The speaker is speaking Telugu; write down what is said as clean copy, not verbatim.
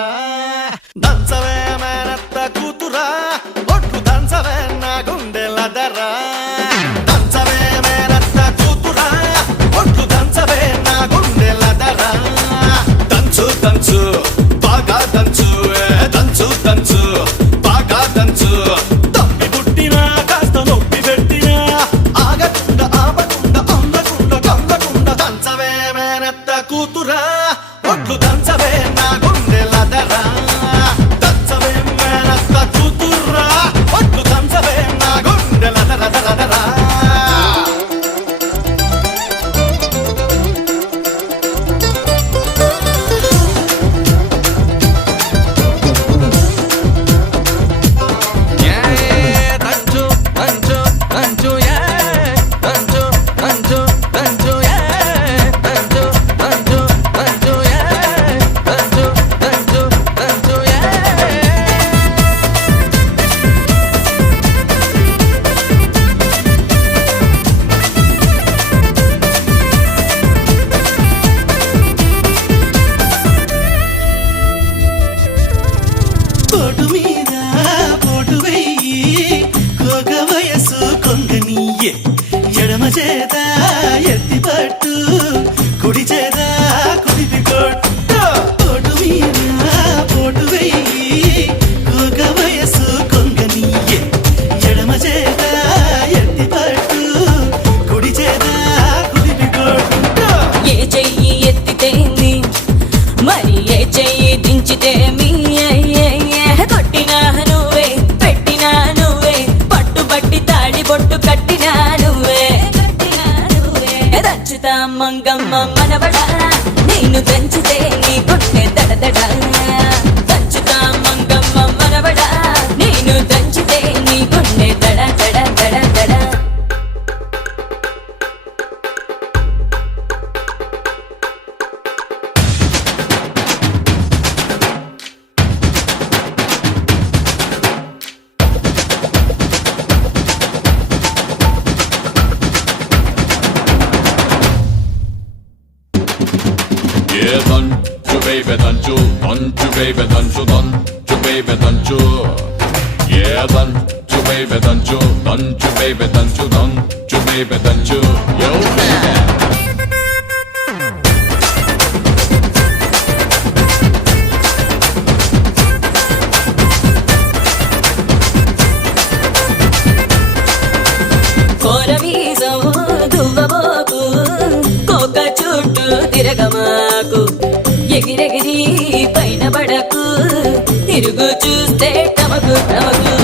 దదరా దంచవే మేనత్త కూతురా ఒట్టు దంచవే నా గుండెల దరా దంచవే మేనత్త కూతురా ఒట్టు దంచవే నా గుండెల దరా దంచు దంచు బాగా దంచు దంచు దంచు బాగా దంచు తప్పి పుట్టినా కాస్త నొప్పి పెట్టినా ఆగకుండా ఆపకుండా అందకుండా కమ్మకుండా దంచవే మేనత్త కూతురా ఒట్లు దంచవే నా గుండెల దరా దంచవే మేనత్త కూతురా ఒట్లు దంచవే నా గుండెల దర దర దరా పోటు మీద పోటు వెయ్యి కోక వయసు కొంగనీయే ఎడమ చేత ఎత్తి పట్టు కుడి చేత కుడిపి కొట్టు పోటు మీద పోటు వెయ్యి కోక వయసు కొంగనీయే ఎడమ చేత ఎత్తి పట్టు కుడి చేత కుడిపి కొట్టు ఏ చెయ్యి ఎత్తితేమి మరి ఏ చెయ్యి దించితేమి కొట్టినా నువ్వే పెట్టినా నువ్వే పట్టుబట్టి తాడి బొట్టు కట్టినా నువ్వే దంచుతా మంగమ్మ మనవడా నేను దంచితే నీ గుండె దడదడా దంచుతా మంగమ్మ మనవడా నేను దంచితే నీ గుండె దడ దడ దడ దడ Yeah, danchu baby danchu, danchu baby danchu, danchu baby danchu. Yeah, danchu baby danchu, danchu baby danchu, danchu baby danchu. Yo baby. కోరవీసం దువ్వబోకు కోక చుట్టూ తిరగమాకు ఎగిరెగిరి పైన పడకు తిరుగు చూస్తే టమకు టమకు